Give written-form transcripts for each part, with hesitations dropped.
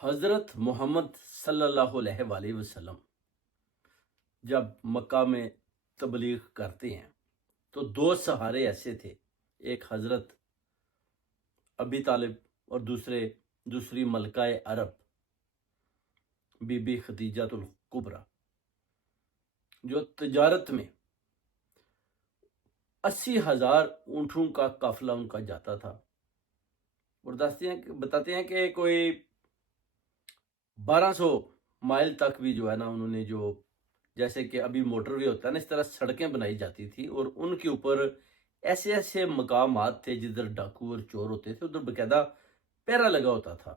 حضرت محمد صلی اللہ علیہ وآلہ وسلم جب مکہ میں تبلیغ کرتے ہیں تو دو سہارے ایسے تھے، ایک حضرت ابی طالب اور دوسری ملکہ عرب بی بی خدیجہ الکبریٰ، جو تجارت میں 80,000 اونٹوں کا قافلہ ان کا جاتا تھا، اور بتاتے ہیں کہ کوئی 1200 مائل تک بھی جو ہے نا انہوں نے جو جیسے کہ ابھی موٹر وے ہوتا ہے نا، اس طرح سڑکیں بنائی جاتی تھی، اور ان کے اوپر ایسے ایسے مقامات تھے جدھر ڈاکو اور چور ہوتے تھے، ادھر باقاعدہ پہرا لگا ہوتا تھا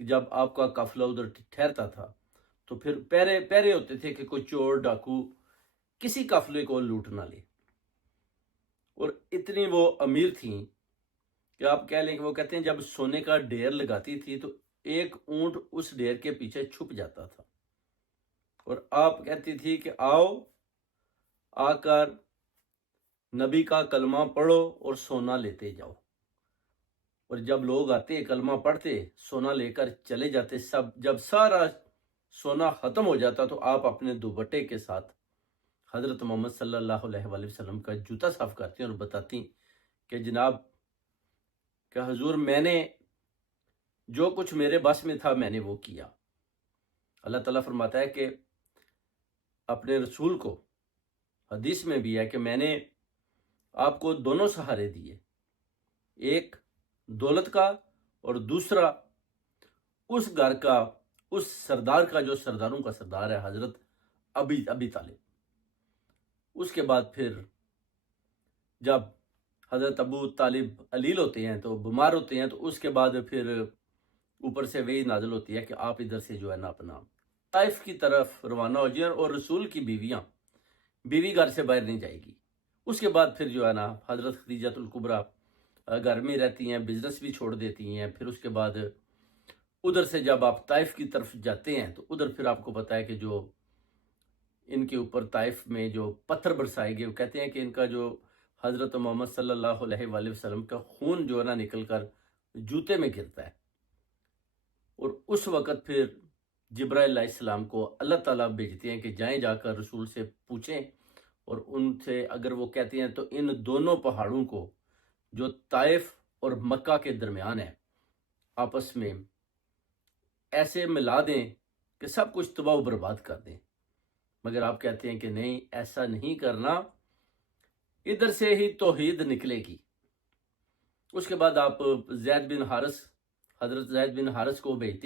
کہ جب آپ کا قافلہ ادھر ٹھہرتا تھا تو پھر پہرے ہوتے تھے کہ کوئی چور ڈاکو کسی قافلے کو لوٹ نہ لے۔ اور اتنی وہ امیر تھیں کہ آپ کہہ لیں کہ وہ کہتے ہیں جب سونے کا ڈھیر لگاتی تھی تو ایک اونٹ اس ڈھیر کے پیچھے چھپ جاتا تھا، اور آپ کہتی تھی کہ آؤ آ کر نبی کا کلمہ پڑھو اور سونا لیتے جاؤ، اور جب لوگ آتے کلمہ پڑھتے سونا لے کر چلے جاتے، جب سارا سونا ختم ہو جاتا تو آپ اپنے دوپٹے کے ساتھ حضرت محمد صلی اللہ علیہ وآلہ وسلم کا جوتا صاف کرتی اور بتاتی کہ جناب کہ حضور میں نے جو کچھ میرے بس میں تھا میں نے وہ کیا۔ اللہ تعالیٰ فرماتا ہے کہ اپنے رسول کو حدیث میں بھی ہے کہ میں نے آپ کو دونوں سہارے دیے، ایک دولت کا اور دوسرا اس گھر کا، اس سردار کا جو سرداروں کا سردار ہے، حضرت ابی طالب۔ اس کے بعد پھر جب حضرت ابو طالب علیل ہوتے ہیں تو بیمار ہوتے ہیں، تو اس کے بعد پھر اوپر سے وحی نازل ہوتی ہے کہ آپ ادھر سے جو ہے نا اپنا طائف کی طرف روانہ ہو جائیں، اور رسول کی بیوی گھر سے باہر نہیں جائے گی۔ اس کے بعد پھر جو ہے نا حضرت خدیجہ الکبریٰ گھر میں رہتی ہیں، بزنس بھی چھوڑ دیتی ہیں۔ پھر اس کے بعد ادھر سے جب آپ طائف کی طرف جاتے ہیں تو ادھر پھر آپ کو پتہ ہے کہ جو ان کے اوپر طائف میں جو پتھر برسائے گئے، وہ کہتے ہیں کہ ان کا جو حضرت محمد صلی اللہ علیہ وآلہ وسلم کا خون جو ہے نا نکل کر جوتے میں گرتا ہے، اور اس وقت پھر جبرائیل علیہ السلام کو اللہ تعالیٰ بھیجتے ہیں کہ جائیں جا کر رسول سے پوچھیں، اور ان سے اگر وہ کہتے ہیں تو ان دونوں پہاڑوں کو جو طائف اور مکہ کے درمیان ہے آپس میں ایسے ملا دیں کہ سب کچھ تباہ و برباد کر دیں، مگر آپ کہتے ہیں کہ نہیں، ایسا نہیں کرنا، ادھر سے ہی توحید نکلے گی۔ اس کے بعد آپ حضرت زید بن حارث کو بھیجتے